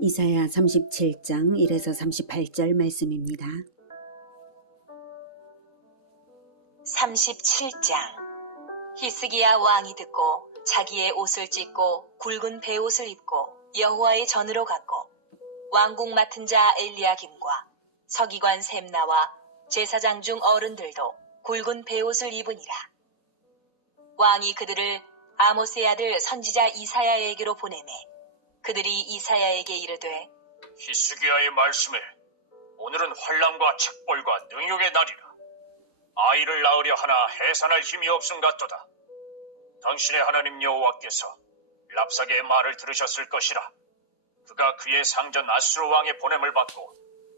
이사야 37장 1에서 38절 말씀입니다. 37장. 히스기야 왕이 듣고 자기의 옷을 찢고 굵은 베옷을 입고 여호와의 전으로 갔고 왕궁 맡은 자 엘리야김과 서기관 셈나와 제사장 중 어른들도 굵은 베옷을 입으니라. 왕이 그들을 아모스의 아들 선지자 이사야에게로 보내매 그들이 이사야에게 이르되 히스기야의 말씀에 오늘은 환난과 책벌과 능욕의 날이라. 아이를 낳으려 하나 해산할 힘이 없음 같도다. 당신의 하나님 여호와께서 랍사게의 말을 들으셨을 것이라. 그가 그의 상전 아수르 왕의 보냄을 받고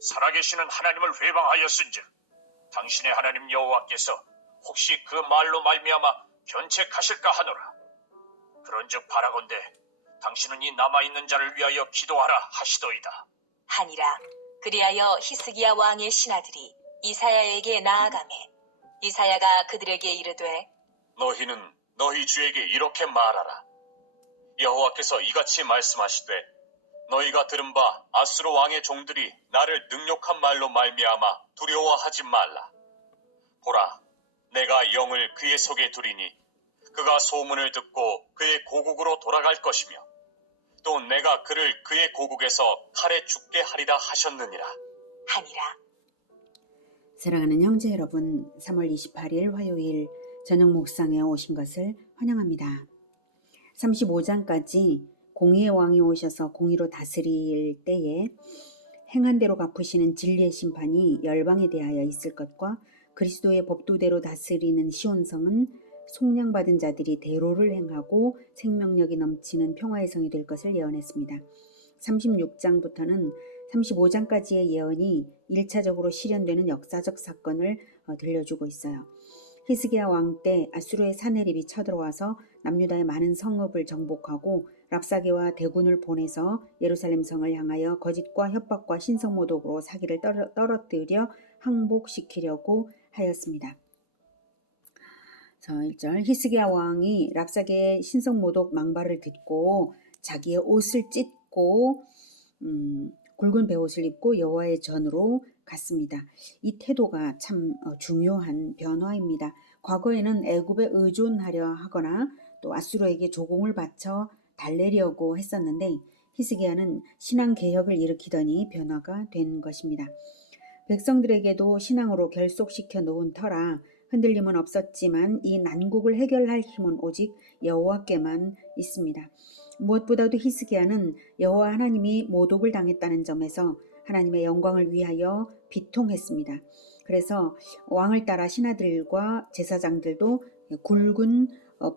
살아계시는 하나님을 회방하였은즉 당신의 하나님 여호와께서 혹시 그 말로 말미암아 견책하실까 하노라. 그런즉 바라건대 당신은 이 남아있는 자를 위하여 기도하라 하시도이다 하니라. 그리하여 히스기야 왕의 신하들이 이사야에게 나아가매 이사야가 그들에게 이르되 너희는 너희 주에게 이렇게 말하라. 여호와께서 이같이 말씀하시되 너희가 들은 바 아수르 왕의 종들이 나를 능욕한 말로 말미암아 두려워하지 말라. 보라, 내가 영을 그의 속에 두리니 그가 소문을 듣고 그의 고국으로 돌아갈 것이며 또 내가 그를 그의 고국에서 칼에 죽게 하리라 하셨느니라 하니라. 사랑하는 형제 여러분, 3월 28일 화요일 저녁 묵상에 오신 것을 환영합니다. 35장까지 공의의 왕이 오셔서 공의로 다스릴 때에 행한 대로 갚으시는 진리의 심판이 열방에 대하여 있을 것과 그리스도의 법도대로 다스리는 시온성은 속량받은 자들이 대로를 행하고 생명력이 넘치는 평화의 성이 될 것을 예언했습니다. 36장부터는 35장까지의 예언이 1차적으로 실현되는 역사적 사건을 들려주고 있어요. 히스기야 왕 때 아수르의 사네립이 쳐들어와서 남유다의 많은 성읍을 정복하고 랍사게와 대군을 보내서 예루살렘 성을 향하여 거짓과 협박과 신성모독으로 사기를 떨어뜨려 항복시키려고 하였습니다. 1절 히스기야 왕이 랍사게의 신성모독 망발을 듣고 자기의 옷을 찢고 굵은 베옷을 입고 여호와의 전으로 갔습니다. 이 태도가 참 중요한 변화입니다. 과거에는 애굽에 의존하려 하거나 또 아수르에게 조공을 바쳐 달래려고 했었는데 히스기야는 신앙 개혁을 일으키더니 변화가 된 것입니다. 백성들에게도 신앙으로 결속시켜 놓은 터라 흔들림은 없었지만 이 난국을 해결할 힘은 오직 여호와께만 있습니다. 무엇보다도 히스기야는 여호와 하나님이 모독을 당했다는 점에서 하나님의 영광을 위하여 비통했습니다. 그래서 왕을 따라 신하들과 제사장들도 굵은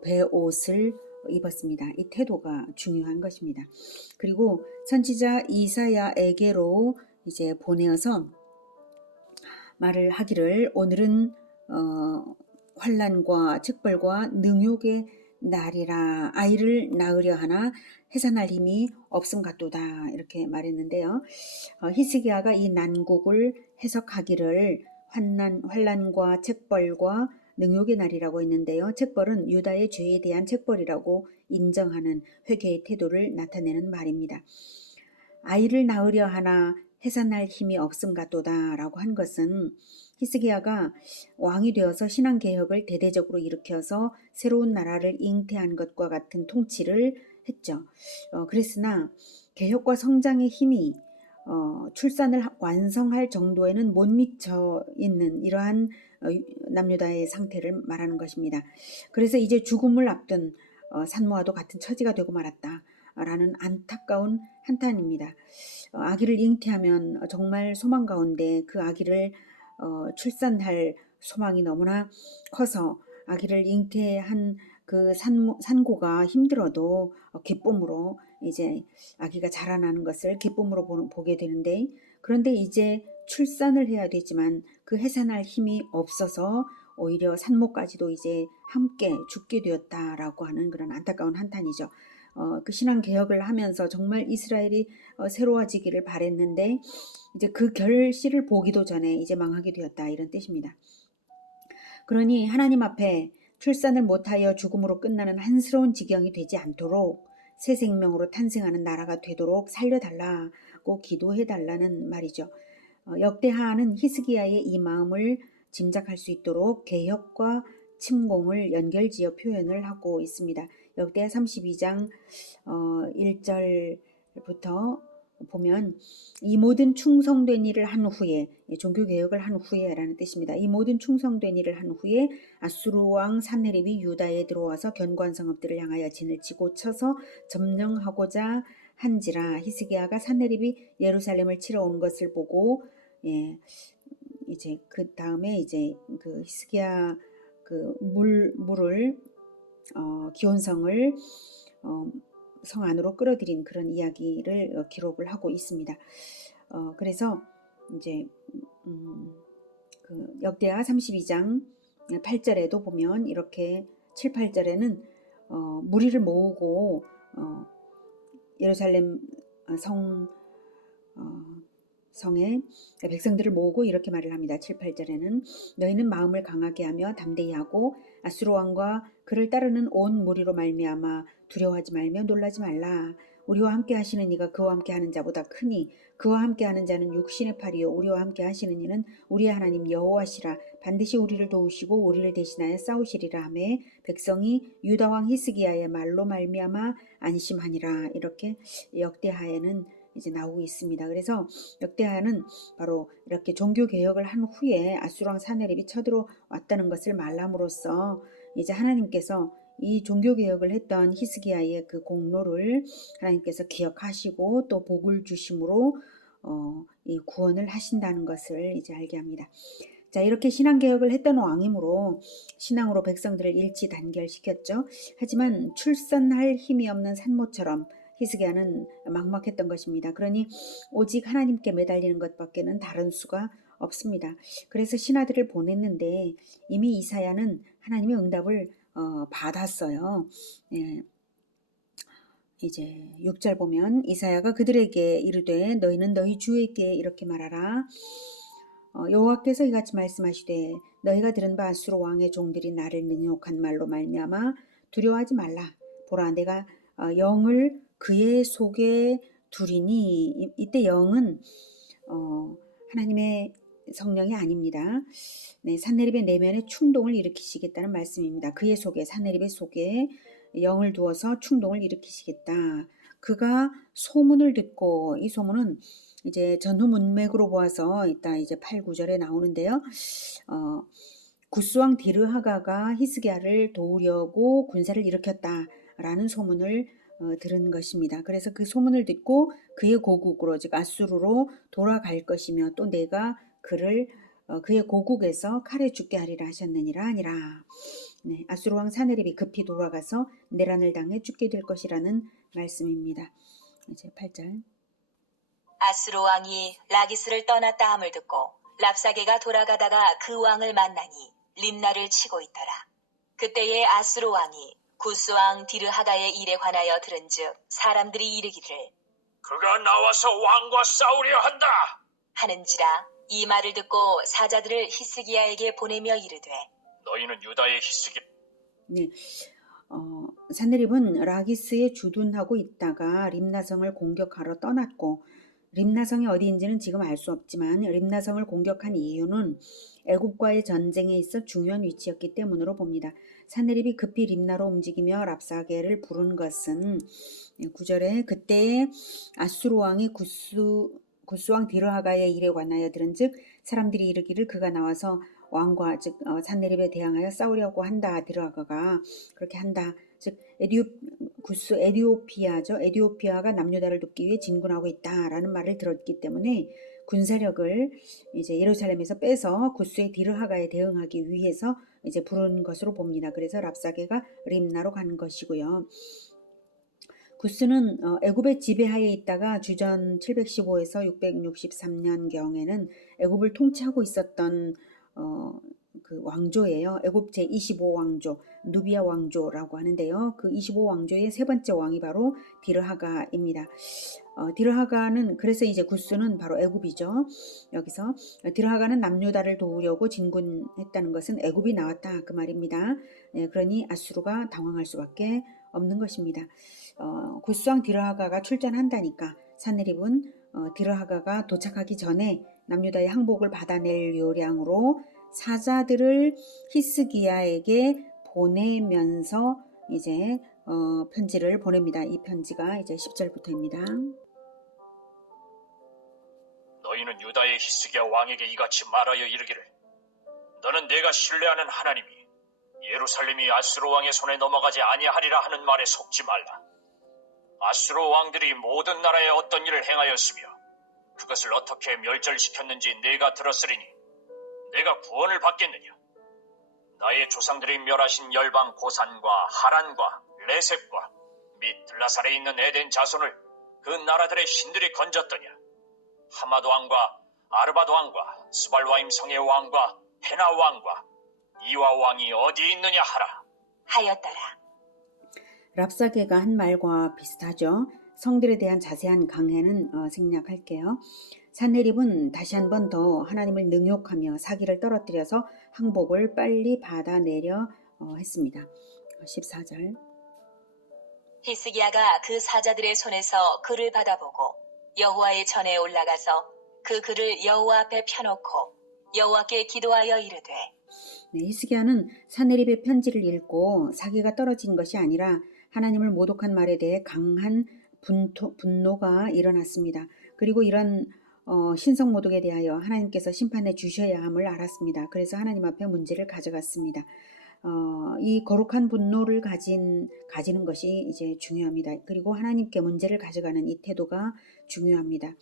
베옷을 입었습니다. 이 태도가 중요한 것입니다. 그리고 선지자 이사야에게로 이제 보내어서 말을 하기를 오늘은 환난과 책벌과 능욕의 날이라. 아이를 낳으려 하나 해산할 힘이 없음 같도다 이렇게 말했는데요. 히스기야가 이 난국을 해석하기를 환난과 책벌과 능욕의 날이라고 했는데요. 책벌은 유다의 죄에 대한 책벌이라고 인정하는 회개의 태도를 나타내는 말입니다. 아이를 낳으려 하나 해산할 힘이 없음 같도다 라고 한 것은 히스기야가 왕이 되어서 신앙개혁을 대대적으로 일으켜서 새로운 나라를 잉태한 것과 같은 통치를 했죠. 그랬으나 개혁과 성장의 힘이 출산을 완성할 정도에는 못 미쳐 있는 이러한 남유다의 상태를 말하는 것입니다. 그래서 이제 죽음을 앞둔 산모와도 같은 처지가 되고 말았다라는 안타까운 한탄입니다. 아기를 잉태하면 정말 소망 가운데 그 아기를 출산할 소망이 너무나 커서 아기를 잉태한 그 산고가 힘들어도 기쁨으로 이제 아기가 자라나는 것을 기쁨으로 보게 되는데, 그런데 이제 출산을 해야 되지만 그 해산할 힘이 없어서 오히려 산모까지도 이제 함께 죽게 되었다라고 하는 그런 안타까운 한탄이죠. 그 신앙 개혁을 하면서 정말 이스라엘이 새로워지기를 바랬는데 이제 그 결실을 보기도 전에 이제 망하게 되었다 이런 뜻입니다. 그러니 하나님 앞에 출산을 못하여 죽음으로 끝나는 한스러운 지경이 되지 않도록 새 생명으로 탄생하는 나라가 되도록 살려달라고 기도해달라는 말이죠. 역대하는 히스기야의 이 마음을 짐작할 수 있도록 개혁과 침공을 연결지어 표현을 하고 있습니다. 역대하 32장 1절부터 보면 이 모든 충성된 일을 한 후에, 종교개혁을 한 후에 라는 뜻입니다. 이 모든 충성된 일을 한 후에 아수르 왕 산헤립이 유다에 들어와서 견고한 성읍들을 향하여 진을 치고 쳐서 점령하고자 한지라. 히스기야가 산헤립이 예루살렘을 치러 온 것을 보고, 이제 그 다음에 이제 그 히스기야 그 물을 기온성을 성 안으로 끌어들인 그런 이야기를 기록을 하고 있습니다. 그래서 이제 그 역대하 32장 8절에도 보면 이렇게 7, 8절에는 무리를 모으고 예루살렘 성에 백성들을 모으고 이렇게 말을 합니다. 7, 8절에는 너희는 마음을 강하게 하며 담대히 하고 아수르 왕과 그를 따르는 온 무리로 말미암아 두려워하지 말며 놀라지 말라. 우리와 함께 하시는 이가 그와 함께 하는 자보다 크니 그와 함께 하는 자는 육신의 팔이요 우리와 함께 하시는 이는 우리의 하나님 여호와시라. 반드시 우리를 도우시고 우리를 대신하여 싸우시리라 하며 백성이 유다 왕 히스기야의 말로 말미암아 안심하니라. 이렇게 역대하에는 이제 나오고 있습니다. 그래서 역대하는 바로 이렇게 종교 개혁을 한 후에 아수르 왕 산헤립이 쳐들어왔다는 것을 말함으로써 이제 하나님께서 이 종교 개혁을 했던 히스기야의 그 공로를 하나님께서 기억하시고 또 복을 주심으로 이 구원을 하신다는 것을 이제 알게 합니다. 자, 이렇게 신앙 개혁을 했던 왕이므로 신앙으로 백성들을 일치 단결시켰죠. 하지만 출산할 힘이 없는 산모처럼 히스기야는 막막했던 것입니다. 그러니 오직 하나님께 매달리는 것밖에는 다른 수가 없습니다. 그래서 신하들을 보냈는데 이미 이사야는 하나님의 응답을 받았어요. 이제 6절 보면 이사야가 그들에게 이르되 너희는 너희 주에게 이렇게 말하라. 여호와께서 이같이 말씀하시되 너희가 들은 바 아수르 왕의 종들이 나를 능욕한 말로 말미암아 두려워하지 말라. 보라 내가 영을 그의 속에 두리니. 이때 영은 하나님의 성령이 아닙니다. 네, 산헤립의 내면에 충동을 일으키시겠다는 말씀입니다. 그의 속에, 산헤립의 속에 영을 두어서 충동을 일으키시겠다. 그가 소문을 듣고, 이 소문은 이제 전후 문맥으로 보아서 이따 이제 8, 9절에 나오는데요. 구스왕 디르하가가 히스기야를 도우려고 군사를 일으켰다라는 소문을 들은 것입니다. 그래서 그 소문을 듣고 그의 고국으로 즉 아수르로 돌아갈 것이며 또 내가 그를 그의 고국에서 칼에 죽게 하리라 하셨느니라 아니라. 네, 아수르 왕 산헤립이 급히 돌아가서 내란을 당해 죽게 될 것이라는 말씀입니다. 이제 8절. 아수르 왕이 라기스를 떠났다 함을 듣고 랍사게가 돌아가다가 그 왕을 만나니 림나를 치고 있더라. 그때에 아수르 왕이 구스왕 디르하가의 일에 관하여 들은즉 사람들이 이르기를 그가 나와서 왕과 싸우려 한다. 하는지라. 이 말을 듣고 사자들을 히스기야에게 보내며 이르되 너희는 유다의 히스기야. 네, 산헤립은 라기스에 주둔하고 있다가 림나성을 공격하러 떠났고 림나성이 어디인지는 지금 알 수 없지만 림나성을 공격한 이유는 애굽과의 전쟁에 있어 중요한 위치였기 때문으로 봅니다. 산헤립이 급히 림나로 움직이며 랍사게를 부른 것은 9절에 그때에 아수르 왕이 구스왕 디르하가의 일에 관하여 들은즉 사람들이 이르기를 그가 나와서 왕과 즉 산헤립에 대항하여 싸우려고 한다. 디르하가가 그렇게 한다. 즉 에디오피아죠. 에디오피아가 남유다를 돕기 위해 진군하고 있다라는 말을 들었기 때문에 군사력을 이제 예루살렘에서 빼서 구스의 디르하가에 대응하기 위해서 이제 부른 것으로 봅니다. 그래서 랍사게가 림나로 간 것이고요. 구스는 애굽의 지배하에 있다가 주전 715에서 663년경에는 애굽을 통치하고 있었던 그 왕조예요. 애굽 제25왕조, 누비아 왕조라고 하는데요. 그 25왕조의 세 번째 왕이 바로 디르하가입니다. 디르하가는 그래서 이제 구스는 바로 애굽이죠. 여기서 디르하가는 남유다를 도우려고 진군했다는 것은 애굽이 나왔다 그 말입니다. 그러니 아수르가 당황할 수밖에 없는 것입니다. 굿수왕 디르하가가 출전한다니까 산헤립은 디르하가가 도착하기 전에 남유다의 항복을 받아낼 요량으로 사자들을 히스기야에게 보내면서 이제 편지를 보냅니다. 이 편지가 이제 10절부터입니다. 너희는 유다의 히스기야 왕에게 이같이 말하여 이르기를 너는 내가 신뢰하는 하나님이 예루살렘이 아수르 왕의 손에 넘어가지 아니하리라 하는 말에 속지 말라. 아수르 왕들이 모든 나라에 어떤 일을 행하였으며 그것을 어떻게 멸절시켰는지 내가 들었으리니 내가 구원을 받겠느냐. 나의 조상들이 멸하신 열방 고산과 하란과 레셉과 및 들라살에 있는 에덴 자손을 그 나라들의 신들이 건졌더냐. 하마도 왕과 아르바도 왕과 스발와임 성의 왕과 헤나 왕과 이와 왕이 어디 있느냐 하라. 하였더라. 랍사게가 한 말과 비슷하죠. 성들에 대한 자세한 강해는 생략할게요. 산헤립은 다시 한 번 더 하나님을 능욕하며 사기를 떨어뜨려서 항복을 빨리 받아내려 했습니다. 14절. 히스기야가 그 사자들의 손에서 글을 받아보고 여호와의 전에 올라가서 그 글을 여호와 앞에 펴놓고 여호와께 기도하여 이르되 네, 히스기야는 산헤립의 편지를 읽고 사기가 떨어진 것이 아니라 하나님을 모독한 말에 대해 강한 분노가 일어났습니다. 그리고 이런 신성 모독에 대하여 하나님께서 심판해 주셔야 함을 알았습니다. 그래서 하나님 앞에 문제를 가져갔습니다. 이 거룩한 분노를 가지는 것이 이제 중요합니다. 그리고 하나님께 문제를 가져가는 이 태도가 중요합니다.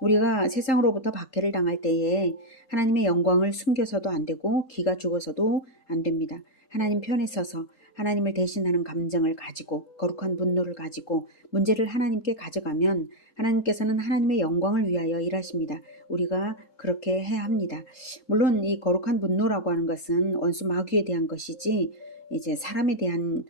우리가 세상으로부터 박해를 당할 때에 하나님의 영광을 숨겨서도 안 되고 기가 죽어서도 안 됩니다. 하나님 편에 서서 하나님을 대신하는 감정을 가지고 거룩한 분노를 가지고 문제를 하나님께 가져가면 하나님께서는 하나님의 영광을 위하여 일하십니다. 우리가 그렇게 해야 합니다. 물론 이 거룩한 분노라고 하는 것은 원수 마귀에 대한 것이지 이제 사람에 대한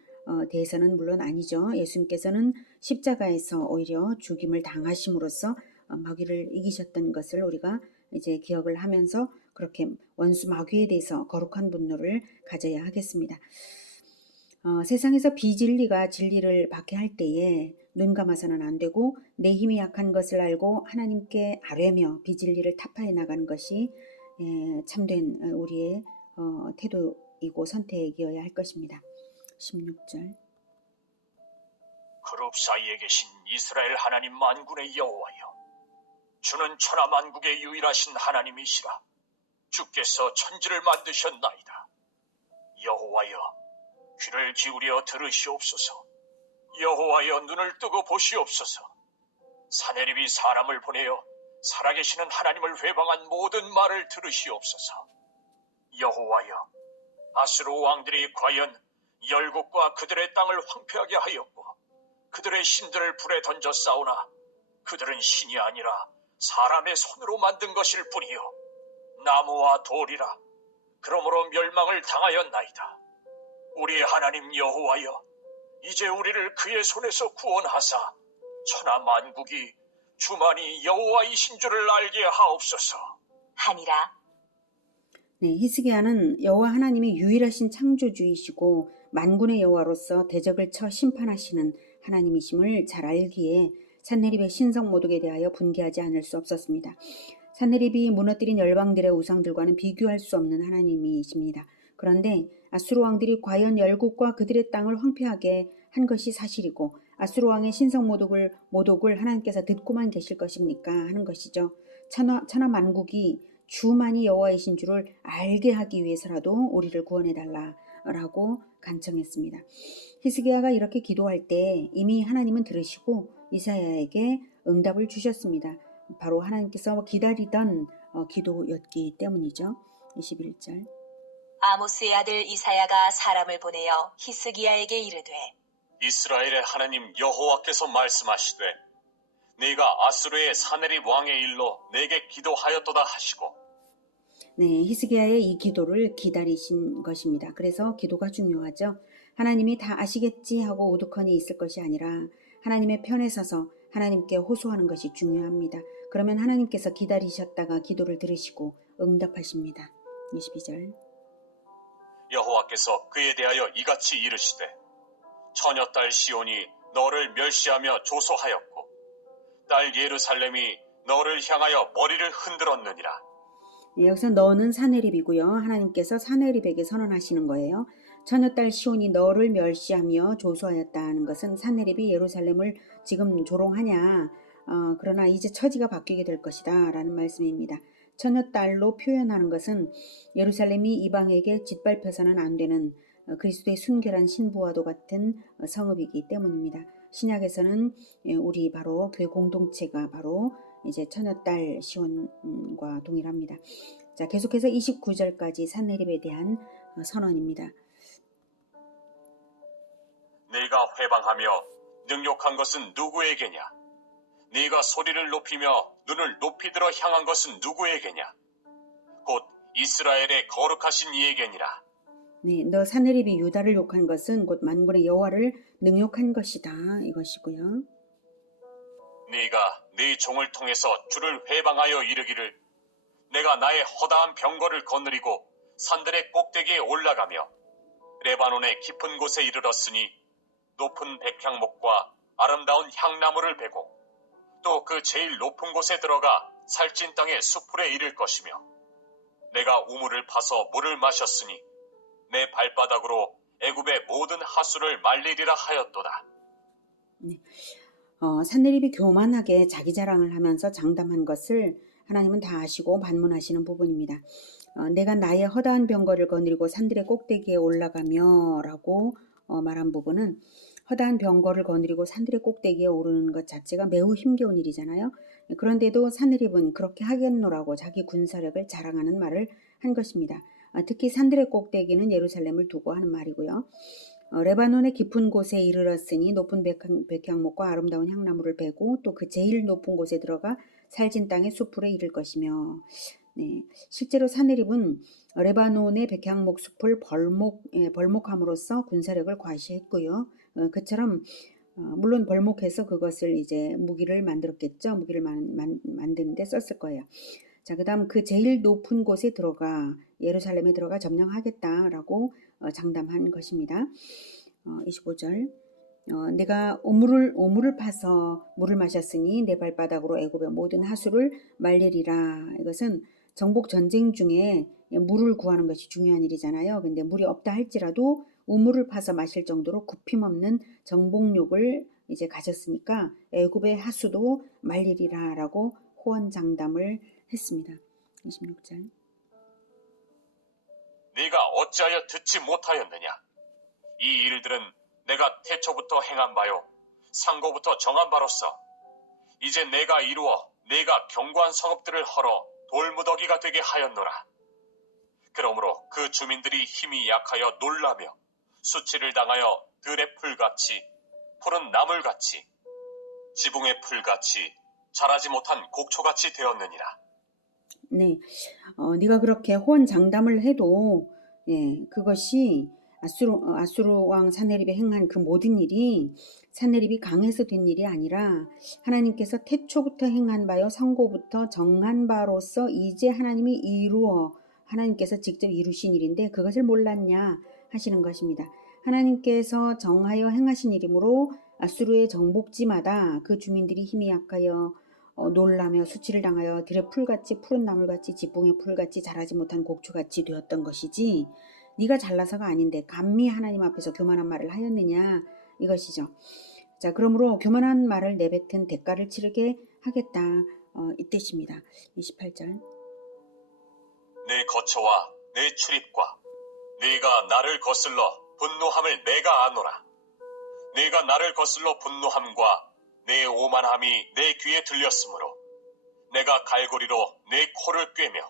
대해서는 물론 아니죠. 예수님께서는 십자가에서 오히려 죽임을 당하심으로써 마귀를 이기셨던 것을 우리가 이제 기억을 하면서 그렇게 원수 마귀에 대해서 거룩한 분노를 가져야 하겠습니다. 세상에서 비진리가 진리를 박해할 때에 눈 감아서는 안 되고 내 힘이 약한 것을 알고 하나님께 아뢰며 비진리를 타파해 나가는 것이 참된 우리의 태도이고 선택이어야 할 것입니다. 16절. 그룹 사이에 계신 이스라엘 하나님 만군의 여호와여, 주는 천하 만국의 유일하신 하나님이시라. 주께서 천지를 만드셨나이다. 여호와여, 귀를 기울여 들으시옵소서. 여호와여, 눈을 뜨고 보시옵소서. 산헤립이 사람을 보내어 살아계시는 하나님을 회방한 모든 말을 들으시옵소서. 여호와여, 아수르 왕들이 과연 열국과 그들의 땅을 황폐하게 하였고 그들의 신들을 불에 던져 싸우나 그들은 신이 아니라 사람의 손으로 만든 것일 뿐이요 나무와 돌이라. 그러므로 멸망을 당하였나이다. 우리 하나님 여호와여, 이제 우리를 그의 손에서 구원하사 천하 만국이 주만이 여호와이신 줄을 알게 하옵소서. 하니라. 네, 히스기야는 여호와 하나님이 유일하신 창조주이시고 만군의 여호와로서 대적을 쳐 심판하시는 하나님이심을 잘 알기에 산헤립의 신성 모독에 대하여 분개하지 않을 수 없었습니다. 산헤립이 무너뜨린 열방들의 우상들과는 비교할 수 없는 하나님이십니다. 그런데 아수르 왕들이 과연 열국과 그들의 땅을 황폐하게 한 것이 사실이고 아수르 왕의 신성 모독을 하나님께서 듣고만 계실 것입니까? 하는 것이죠. 천하 만국이 주만이 여호와이신 줄을 알게 하기 위해서라도 우리를 구원해달라라고 간청했습니다. 히스기야가 이렇게 기도할 때 이미 하나님은 들으시고 이사야에게 응답을 주셨습니다. 바로 하나님께서 기다리던 기도였기 때문이죠. 21절. 아모스의 아들 이사야가 사람을 보내어 히스기야에게 이르되 이스라엘의 하나님 여호와께서 말씀하시되 네가 아수르의 산헤립 왕의 일로 내게 기도하였도다 하시고. 네, 히스기야의 이 기도를 기다리신 것입니다. 그래서 기도가 중요하죠. 하나님이 다 아시겠지 하고 우두커니 있을 것이 아니라 하나님의 편에 서서 하나님께 호소하는 것이 중요합니다. 그러면 하나님께서 기다리셨다가 기도를 들으시고 응답하십니다. 22절. 여호와께서 그에 대하여 이같이 이르시되 처녀딸 시온이 너를 멸시하며 조소하였고 딸 예루살렘이 너를 향하여 머리를 흔들었느니라. 네, 여기서 너는 사내립이고요. 하나님께서 사내립에게 선언하시는 거예요. 처녀딸 시온이 너를 멸시하며 조소하였다는 것은 사내립이 예루살렘을 지금 조롱하냐. 그러나 이제 처지가 바뀌게 될 것이다 라는 말씀입니다. 처녀딸로 표현하는 것은 예루살렘이 이방에게 짓밟혀서는 안 되는 그리스도의 순결한 신부와도 같은 성읍이기 때문입니다. 신약에서는 우리 바로 교회 공동체가 바로 이제 처녀딸 시온과 동일합니다. 자, 계속해서 29절까지 산내립에 대한 선언입니다. 네가 회방하며 능욕한 것은 누구에게냐? 네가 소리를 높이며 눈을 높이 들어 향한 것은 누구에게냐? 곧 이스라엘의 거룩하신 이에게니라. 네, 너 산내립이 유다를 욕한 것은 곧 만군의 여호와를 능욕한 것이다 이것이고요. 네가 네 종을 통해서 주를 회방하여 이르기를 내가 나의 허다한 병거를 거느리고 산들의 꼭대기에 올라가며 레바논의 깊은 곳에 이르렀으니 높은 백향목과 아름다운 향나무를 베고 또 그 제일 높은 곳에 들어가 살찐 땅의 수풀에 이를 것이며 내가 우물을 파서 물을 마셨으니 내 발바닥으로 애굽의 모든 하수를 말리리라 하였도다. 네. 산내립이 교만하게 자기 자랑을 하면서 장담한 것을 하나님은 다 아시고 반문하시는 부분입니다. 내가 나의 허다한 병거를 거느리고 산들의 꼭대기에 올라가며 라고 말한 부분은 허다한 병거를 거느리고 산들의 꼭대기에 오르는 것 자체가 매우 힘겨운 일이잖아요. 그런데도 산내립은 그렇게 하겠노라고 자기 군사력을 자랑하는 말을 한 것입니다. 특히 산들의 꼭대기는 예루살렘을 두고 하는 말이고요. 레바논의 깊은 곳에 이르렀으니 높은 백향목과 아름다운 향나무를 베고 또 그 제일 높은 곳에 들어가 살진 땅의 수풀에 이를 것이며 네, 실제로 산내립은 레바논의 백향목 숲을 벌목함으로써 군사력을 과시했고요. 그처럼 물론 벌목해서 그것을 이제 무기를 만들었겠죠. 무기를 만드는데 썼을 거예요. 자, 그다음 그 제일 높은 곳에 들어가 예루살렘에 들어가 점령하겠다라고 장담한 것입니다. 25절 내가 오물을 파서 물을 마셨으니 내 발바닥으로 애굽의 모든 하수를 말리리라. 이것은 정복 전쟁 중에 물을 구하는 것이 중요한 일이잖아요. 근데 물이 없다 할지라도 우물을 파서 마실 정도로 굽힘없는 정복욕을 이제 가졌으니까 애굽의 하수도 말리리라라고 호언장담을 했습니다. 26절 네가 어찌하여 듣지 못하였느냐? 이 일들은 내가 태초부터 행한 바요 상고부터 정한 바로서 이제 내가 이루어 네가 견고한 성읍들을 헐어 돌무더기가 되게 하였노라. 그러므로 그 주민들이 힘이 약하여 놀라며 수치를 당하여 들의 풀같이 푸른 나물같이 지붕의 풀같이 자라지 못한 곡초같이 되었느니라. 네, 네가 그렇게 호언장담을 해도 그것이 아수르 왕 산헤립이 행한 그 모든 일이 산헤립이 강해서 된 일이 아니라 하나님께서 태초부터 행한 바요 상고부터 정한 바로서 이제 하나님이 이루어 하나님께서 직접 이루신 일인데 그것을 몰랐냐 하시는 것입니다. 하나님께서 정하여 행하신 일이므로 아수르의 정복지마다 그 주민들이 힘이 약하여 놀라며 수치를 당하여 들의 풀같이 푸른 나물같이 지붕의 풀같이 자라지 못한 곡초같이 되었던 것이지 네가 잘나서가 아닌데 감히 하나님 앞에서 교만한 말을 하였느냐 이것이죠. 자, 그러므로 교만한 말을 내뱉은 대가를 치르게 하겠다 이 뜻입니다. 28절 내 거처와 내 출입과 네가 나를 거슬러 분노함을 내가 아노라. 네가 나를 거슬러 분노함과 내 오만함이 내 귀에 들렸으므로 내가 갈고리로 내 코를 꿰며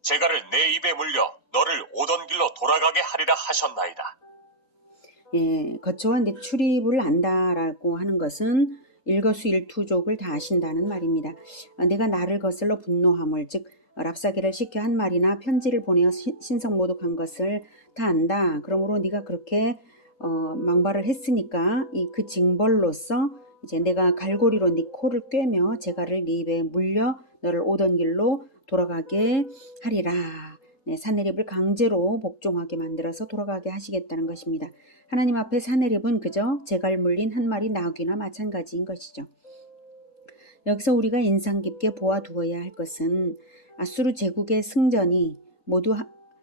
재갈을 내 입에 물려 너를 오던 길로 돌아가게 하리라 하셨나이다. 예, 거처와 내 출입을 안다라고 하는 것은 일거수일투족을 다 아신다는 말입니다. 내가 나를 거슬러 분노함을 즉 랍사게를 시켜 한 말이나 편지를 보내어 신성모독한 것을 다 안다. 그러므로 네가 그렇게 망발을 했으니까 그 징벌로서 이제 내가 갈고리로 네 코를 꿰며 재갈을 네 입에 물려 너를 오던 길로 돌아가게 하리라. 사내립을 강제로 복종하게 만들어서 돌아가게 하시겠다는 것입니다. 하나님 앞에 사내립은 그저 재갈 물린 한 마리 나귀나 마찬가지인 것이죠. 여기서 우리가 인상 깊게 보아두어야 할 것은 아수르 제국의 승전이 모두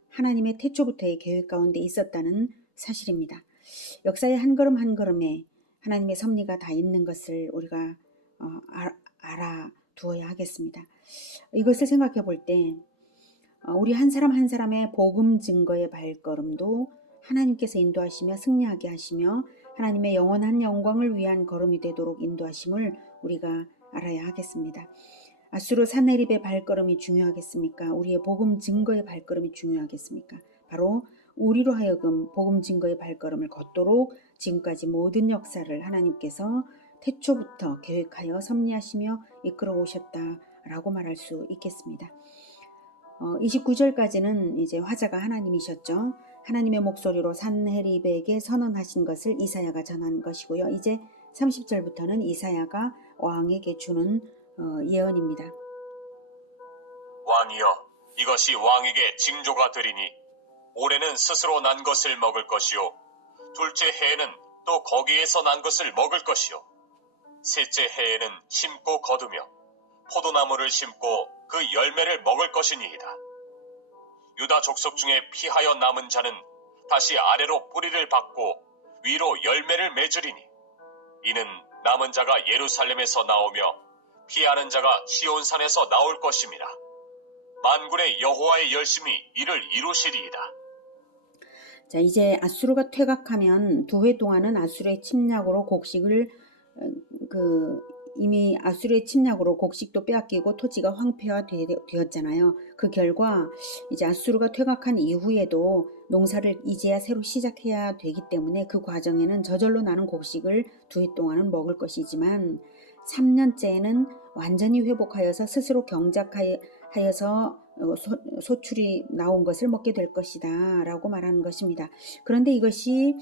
하나님의 태초부터의 계획 가운데 있었다는 사실입니다. 역사의 한 걸음 한 걸음에 하나님의 섭리가 다 있는 것을 우리가 알아두어야 하겠습니다. 이것을 생각해 볼 때 우리 한 사람 한 사람의 복음 증거의 발걸음도 하나님께서 인도하시며 승리하게 하시며 하나님의 영원한 영광을 위한 걸음이 되도록 인도하심을 우리가 알아야 하겠습니다. 아수르 사내립의 발걸음이 중요하겠습니까? 우리의 복음 증거의 발걸음이 중요하겠습니까? 바로 우리로 하여금 복음 증거의 발걸음을 걷도록 지금까지 모든 역사를 하나님께서 태초부터 계획하여 섭리하시며 이끌어 오셨다라고 말할 수 있겠습니다. 29절까지는 이제 화자가 하나님이셨죠. 하나님의 목소리로 산헤립에게 선언하신 것을 이사야가 전한 것이고요. 이제 30절부터는 이사야가 왕에게 주는 예언입니다. 왕이여, 이것이 왕에게 징조가 되리니 올해는 스스로 난 것을 먹을 것이요 둘째 해에는 또 거기에서 난 것을 먹을 것이요 셋째 해에는 심고 거두며 포도나무를 심고 그 열매를 먹을 것이니이다. 유다 족속 중에 피하여 남은 자는 다시 아래로 뿌리를 받고 위로 열매를 맺으리니 이는 남은 자가 예루살렘에서 나오며 피하는 자가 시온산에서 나올 것임이라. 만군의 여호와의 열심이 이를 이루시리이다. 자, 이제 아수르가 퇴각하면 2해 동안은 아수르의 침략으로 곡식을 이미 아수르의 침략으로 곡식도 빼앗기고 토지가 황폐화되었잖아요. 그 결과 이제 아수르가 퇴각한 이후에도 농사를 이제야 새로 시작해야 되기 때문에 그 과정에는 저절로 나는 곡식을 2해 동안은 먹을 것이지만 3년째에는 완전히 회복하여서 스스로 경작하여서 소출이 나온 것을 먹게 될 것이다 라고 말하는 것입니다. 그런데 이것이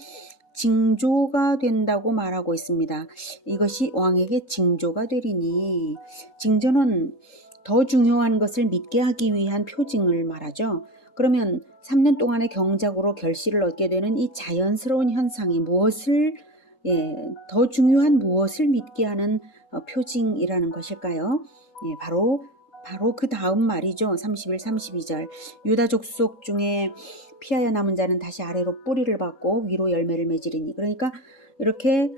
징조가 된다고 말하고 있습니다. 이것이 왕에게 징조가 되리니, 징조는 더 중요한 것을 믿게 하기 위한 표징을 말하죠. 그러면 3년 동안의 경작으로 결실을 얻게 되는 이 자연스러운 현상이 더 중요한 무엇을 믿게 하는 표징이라는 것일까요? 바로 그 다음 말이죠. 31, 32절. 유다 족속 중에 피하여 남은 자는 다시 아래로 뿌리를 받고 위로 열매를 맺으리니. 그러니까 이렇게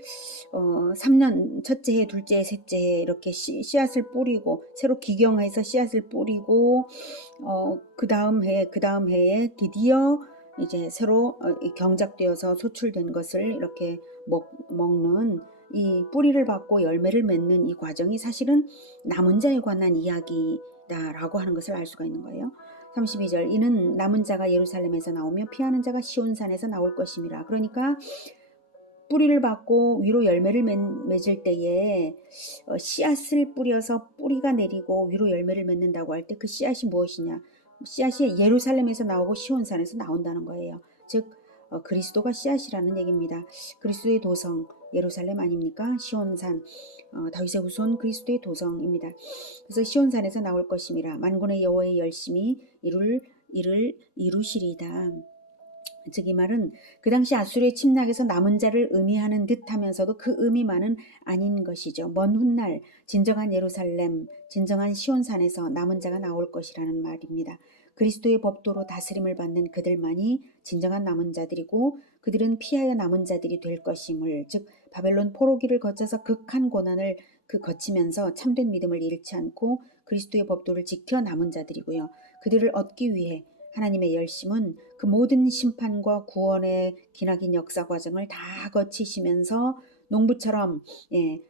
3년 첫째 해, 둘째 해, 셋째 해 이렇게 씨앗을 뿌리고 새로 기경해서 씨앗을 뿌리고 그 다음 해에 드디어 이제 새로 경작되어서 소출된 것을 이렇게 먹는 이 뿌리를 받고 열매를 맺는 이 과정이 사실은 남은 자에 관한 이야기다라고 하는 것을 알 수가 있는 거예요. 32절. 이는 남은 자가 예루살렘에서 나오며 피하는 자가 시온산에서 나올 것임이라. 그러니까 뿌리를 받고 위로 열매를 맺을 때에 씨앗을 뿌려서 뿌리가 내리고 위로 열매를 맺는다고 할 때 그 씨앗이 무엇이냐? 씨앗이 예루살렘에서 나오고 시온산에서 나온다는 거예요. 즉 그리스도가 씨앗이라는 얘기입니다. 그리스도의 도성 예루살렘 아닙니까? 시온산, 다윗의 후손 그리스도의 도성입니다. 그래서 시온산에서 나올 것임이라. 만군의 여호와의 열심히 이를 이루시리이다. 즉 이 말은 그 당시 아수르의 침략에서 남은 자를 의미하는 듯하면서도 그 의미만은 아닌 것이죠. 먼 훗날 진정한 예루살렘, 진정한 시온산에서 남은 자가 나올 것이라는 말입니다. 그리스도의 법도로 다스림을 받는 그들만이 진정한 남은 자들이고 그들은 피하여 남은 자들이 될 것임을, 즉 바벨론 포로기를 거쳐서 극한 고난을 거치면서 참된 믿음을 잃지 않고 그리스도의 법도를 지켜 남은 자들이고요. 그들을 얻기 위해 하나님의 열심은 그 모든 심판과 구원의 기나긴 역사 과정을 다 거치시면서 농부처럼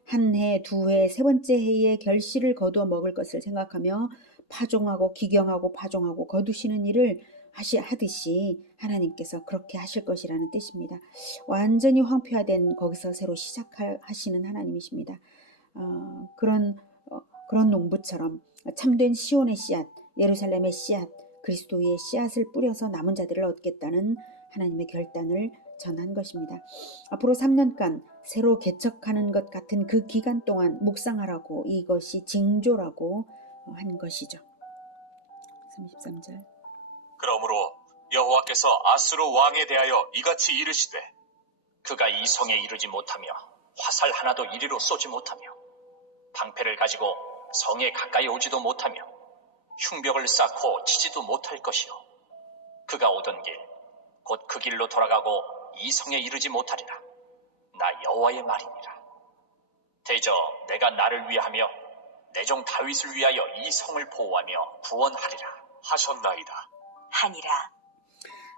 한 해, 두 해, 세 번째 해에 결실을 거두어 먹을 것을 생각하며 파종하고 기경하고 파종하고 거두시는 일을 하듯이 하나님께서 그렇게 하실 것이라는 뜻입니다. 완전히 황폐화된 거기서 새로 시작하시는 하나님이십니다. 그런 농부처럼 참된 시온의 씨앗, 예루살렘의 씨앗, 그리스도의 씨앗을 뿌려서 남은 자들을 얻겠다는 하나님의 결단을 전한 것입니다. 앞으로 3년간 새로 개척하는 것 같은 그 기간 동안 묵상하라고, 이것이 징조라고 한 것이죠. 33절. 그러므로 여호와께서 아수르 왕에 대하여 이같이 이르시되 그가 이 성에 이르지 못하며 화살 하나도 이리로 쏘지 못하며 방패를 가지고 성에 가까이 오지도 못하며 흉벽을 쌓고 치지도 못할 것이요 그가 오던 길 곧 그 길로 돌아가고 이 성에 이르지 못하리라. 나 여호와의 말이니라. 대저 내가 나를 위하며 내 종 다윗을 위하여 이 성을 보호하며 구원하리라 하셨나이다. 하니라.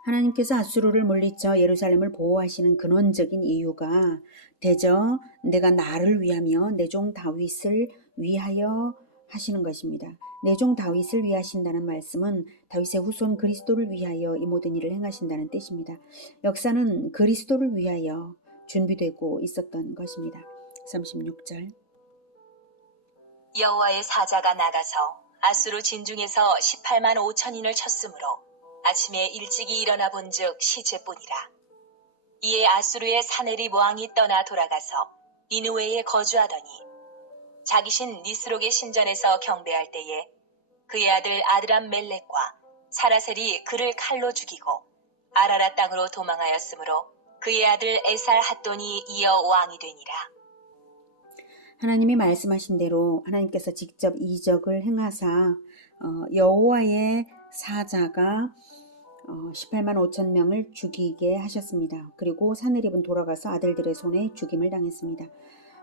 하나님께서 아수르를 물리쳐 예루살렘을 보호하시는 근원적인 이유가 대저 내가 나를 위하며 내 종 다윗을 위하여 하시는 것입니다. 내 종 다윗을 위하신다는 말씀은 다윗의 후손 그리스도를 위하여 이 모든 일을 행하신다는 뜻입니다. 역사는 그리스도를 위하여 준비되고 있었던 것입니다. 36절 여호와의 사자가 나가서 아수르 진중에서 18만 5천인을 쳤으므로 아침에 일찍이 일어나 본즉 시체뿐이라. 이에 아수르의 사네립 왕이 떠나 돌아가서 니느웨에 거주하더니 자기 신 니스록의 신전에서 경배할 때에 그의 아들 아드람 멜렉과 사라셀이 그를 칼로 죽이고 아라라 땅으로 도망하였으므로 그의 아들 에살 핫돈이 이어 왕이 되니라. 하나님이 말씀하신 대로 하나님께서 직접 이적을 행하사 여호와의 사자가 18만 5천 명을 죽이게 하셨습니다. 그리고 사내립은 돌아가서 아들들의 손에 죽임을 당했습니다.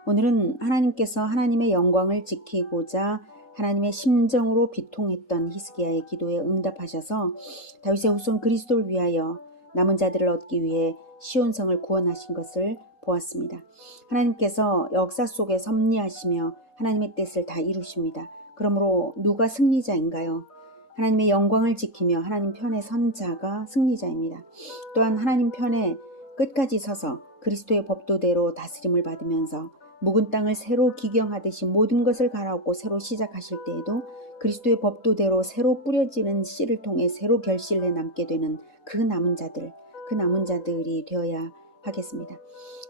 오늘은 하나님께서 하나님의 영광을 지키고자 하나님의 심정으로 비통했던 히스기야의 기도에 응답하셔서 다윗의 후손 그리스도를 위하여 남은 자들을 얻기 위해 시온성을 구원하신 것을 보았습니다. 하나님께서 역사 속에 섭리하시며 하나님의 뜻을 다 이루십니다. 그러므로 누가 승리자인가요? 하나님의 영광을 지키며 하나님 편에 선 자가 승리자입니다. 또한 하나님 편에 끝까지 서서 그리스도의 법도대로 다스림을 받으면서 묵은 땅을 새로 기경하듯이 모든 것을 갈아엎고 새로 시작하실 때에도 그리스도의 법도대로 새로 뿌려지는 씨를 통해 새로 결실해 남게 되는 그 남은 자들이 되어야 하겠습니다.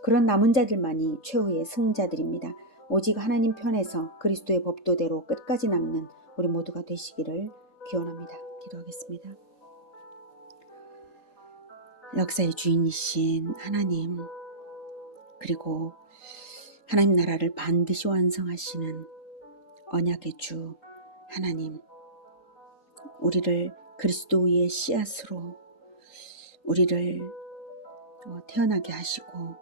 그런 남은 자들만이 최후의 승자들입니다. 오직 하나님 편에서 그리스도의 법도대로 끝까지 남는 우리 모두가 되시기를 기원합니다. 기도하겠습니다. 역사의 주인이신 하나님, 그리고 하나님 나라를 반드시 완성하시는 언약의 주 하나님, 우리를 그리스도의 씨앗으로 우리를 태어나게 하시고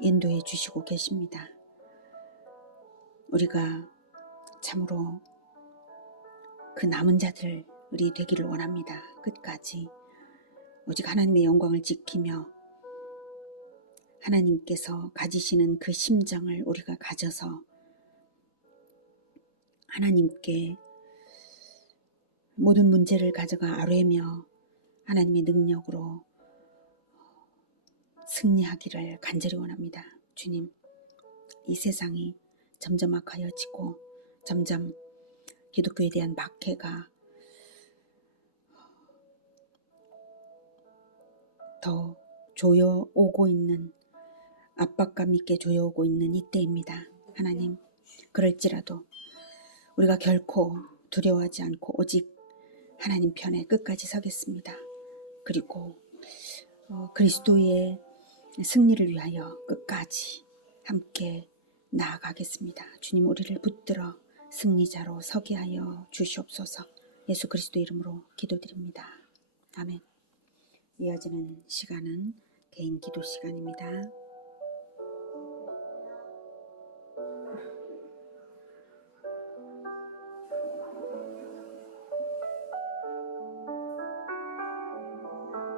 인도해 주시고 계십니다. 우리가 참으로 그 남은 자들이 되기를 원합니다. 끝까지 오직 하나님의 영광을 지키며 하나님께서 가지시는 그 심정을 우리가 가져서 하나님께 모든 문제를 가져가 아뢰며 하나님의 능력으로 승리하기를 간절히 원합니다. 주님, 이 세상이 점점 악하여지고 점점 기독교에 대한 박해가 더 조여오고 있는, 압박감 있게 조여오고 있는 이때입니다. 하나님, 그럴지라도 우리가 결코 두려워하지 않고 오직 하나님 편에 끝까지 서겠습니다. 그리고 그리스도의 승리를 위하여 끝까지 함께 나아가겠습니다. 주님, 우리를 붙들어 승리자로 서게 하여 주시옵소서. 예수 그리스도 이름으로 기도드립니다. 아멘. 이어지는 시간은 개인 기도 시간입니다.